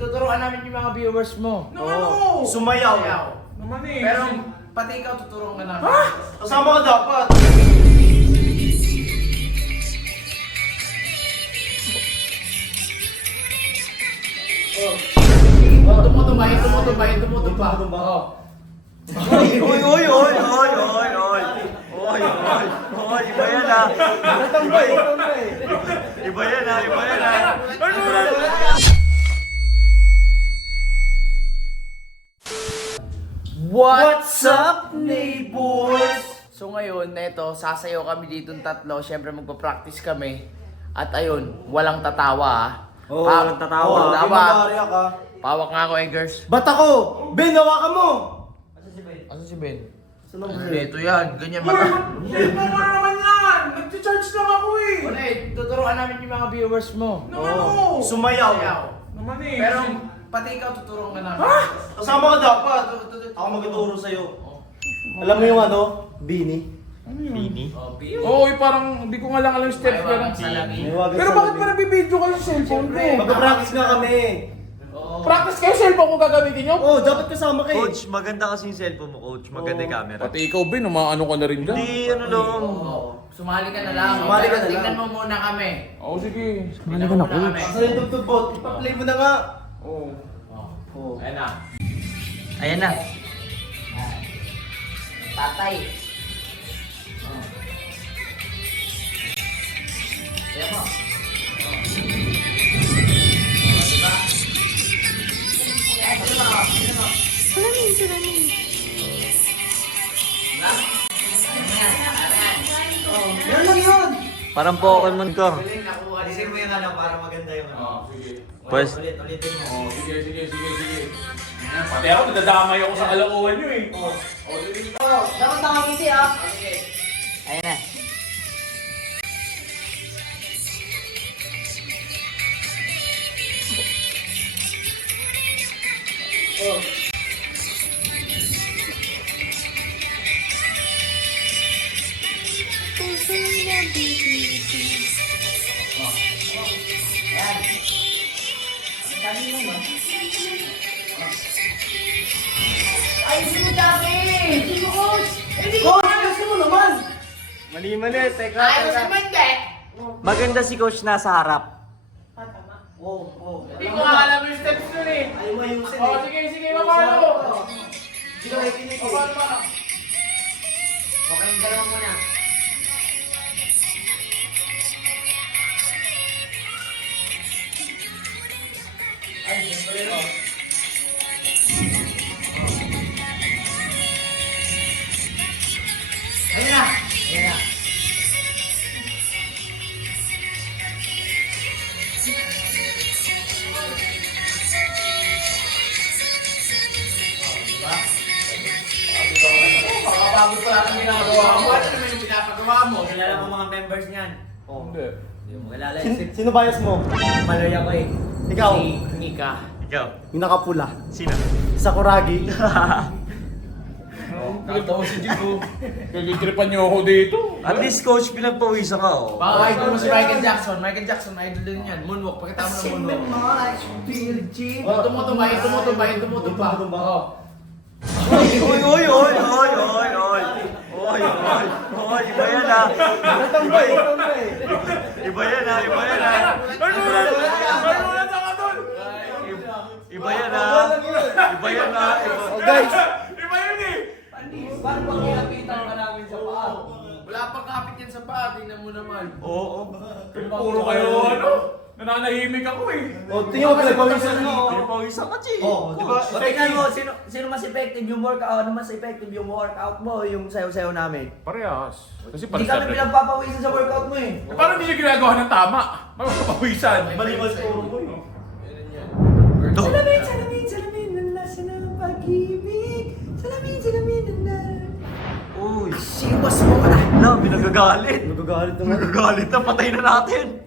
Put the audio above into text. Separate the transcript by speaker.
Speaker 1: tuturuan namin yung mga viewers mo.
Speaker 2: Oo. Sumayaw.
Speaker 3: Naman eh.
Speaker 1: Pero pati ikaw tuturuan ka namin.
Speaker 2: Kasama ka dapat.
Speaker 1: Tumutumba. Oh.
Speaker 2: Oy, iba yan ah. Iba yan ah.
Speaker 1: What's up, neighbors? So ngayon, neto, sasayaw kami dito tatlo. Siyempre magpa-practice kami. At ayun, walang tatawa ah.
Speaker 2: Oo, walang tatawa.
Speaker 1: Pawak nga ako, Eggers.
Speaker 2: Ba't ako? Ben, hawakan mo!
Speaker 1: Asan si Ben?
Speaker 2: Saan ang
Speaker 1: Ito yan, ganyan mata.
Speaker 3: Hindi mo nga naman yan! Nag-charge lang ako eh!
Speaker 1: Ulit, tuturuan namin yung mga viewers mo.
Speaker 3: Naman ako!
Speaker 2: Sumayaw.
Speaker 3: Naman eh.
Speaker 1: Pero pati ikaw tuturuan ka namin.
Speaker 2: Kasama ka dapat. Ako magtuturo sa'yo. Alam mo yung ano? Bini? Bini?
Speaker 1: Oh, Bio.
Speaker 3: Oo, parang hindi ko nga lang alam yung steps pero... Pero bakit pa nabibideo kayo sa cellphone ko?
Speaker 2: Mag-practice nga kami.
Speaker 3: Practice kayo cellphone ko gagamitin nyo?
Speaker 2: Oo, dapat kasama kayo.
Speaker 4: Coach, maganda kasi yung cellphone mo, coach. Maganda yung camera.
Speaker 3: Pati ikaw, Ben, umaano ka na rin dyan.
Speaker 4: Hindi, ano lang.
Speaker 1: Sumali ka na lang.
Speaker 2: Sumali ka na
Speaker 1: Tingnan
Speaker 2: lang.
Speaker 1: mo muna kami.
Speaker 3: Oo, sige.
Speaker 1: Sumali ka na, coach.
Speaker 2: Asa yung tugtugbot? Ipa-play mo na nga.
Speaker 3: Oo.
Speaker 2: Oo.
Speaker 1: Ayan na.
Speaker 4: Ayan na.
Speaker 1: Tatay. Ayan mo. Diba?
Speaker 5: Salamin.
Speaker 2: Yan lang yun.
Speaker 4: Parang Pokemon ka.
Speaker 2: Alisin mo yung ano para maganda yung ano.
Speaker 3: Sige.
Speaker 4: Pues,
Speaker 2: Ulitin mo.
Speaker 3: Oo, sige. Pati ako, nadadamay ako sa kalokohan nyo eh. Oo, sige.
Speaker 1: Dapat nakangiti ah. Okay.
Speaker 4: ayan na.
Speaker 1: Ay, sino dami? Sino, coach?
Speaker 2: Coach, gusto mo naman. Mali, teka.
Speaker 1: Ayaw si Mande.
Speaker 4: Maganda si coach nasa harap.
Speaker 2: Oo.
Speaker 1: Hindi ko alam yung steps nun eh.
Speaker 2: Ayaw mo ayusin
Speaker 3: Oo, sige, mapalo.
Speaker 2: Hindi ka nakikinig eh.
Speaker 3: Paano ba?
Speaker 1: Okay, yung dalawa muna. Ayun na. Ayun na. Makakapagod pa lang ang ginagawa mo. Ano naman yung pinapagawa mo?
Speaker 6: Kilala mo mga members niyan.
Speaker 3: Hindi.
Speaker 6: Hindi mo kilala
Speaker 2: Sino bias mo?
Speaker 6: Maloy ako eh.
Speaker 2: Ikaw.
Speaker 1: Si Mika.
Speaker 4: Ikaw.
Speaker 2: Yung nakapula.
Speaker 4: Sino?
Speaker 2: Sakuragi.
Speaker 3: Nakita mo si Jigo. Pagkikripan niyo ako dito.
Speaker 4: At least coach, pinagpawisan ka oh.
Speaker 1: Baka idol mo si Michael Jackson. Michael Jackson, idol din yan. Moonwalk. Pagkita mo ng moonwalk. Tumutumba. Oh.
Speaker 4: Oy, iba yan ah. Iba yan ah.
Speaker 2: Guys,
Speaker 3: Iba yun eh.
Speaker 1: Paano pag kinapitan ka namin sa paa? Wala pang kapit yan sa paa. Tingnan mo naman.
Speaker 4: Oo.
Speaker 3: Puro kayo nananahimik ako eh.
Speaker 2: tingin mo pinagpawisan mo.
Speaker 4: Pinagpawisan ka, Chi.
Speaker 2: Oo, di ba?
Speaker 6: O tingnan mo, sino mas effective yung workout? Ano mas effective yung workout mo o yung sayo-sayo namin?
Speaker 3: Parehas. Kasi
Speaker 6: Hindi kami pinagpapawisan sa workout mo eh.
Speaker 3: Parang hindi siya ginagawa ng tama. Magpapawisan.
Speaker 2: Maliwas puro mo yun.
Speaker 6: Salamin, nalasa ng pag-ibig. Salamin,
Speaker 4: Uy.
Speaker 6: Siwas mo ka na.
Speaker 4: Na, binagagalit.
Speaker 2: Nagagalit naman.
Speaker 4: Nagagalit na, patay na natin.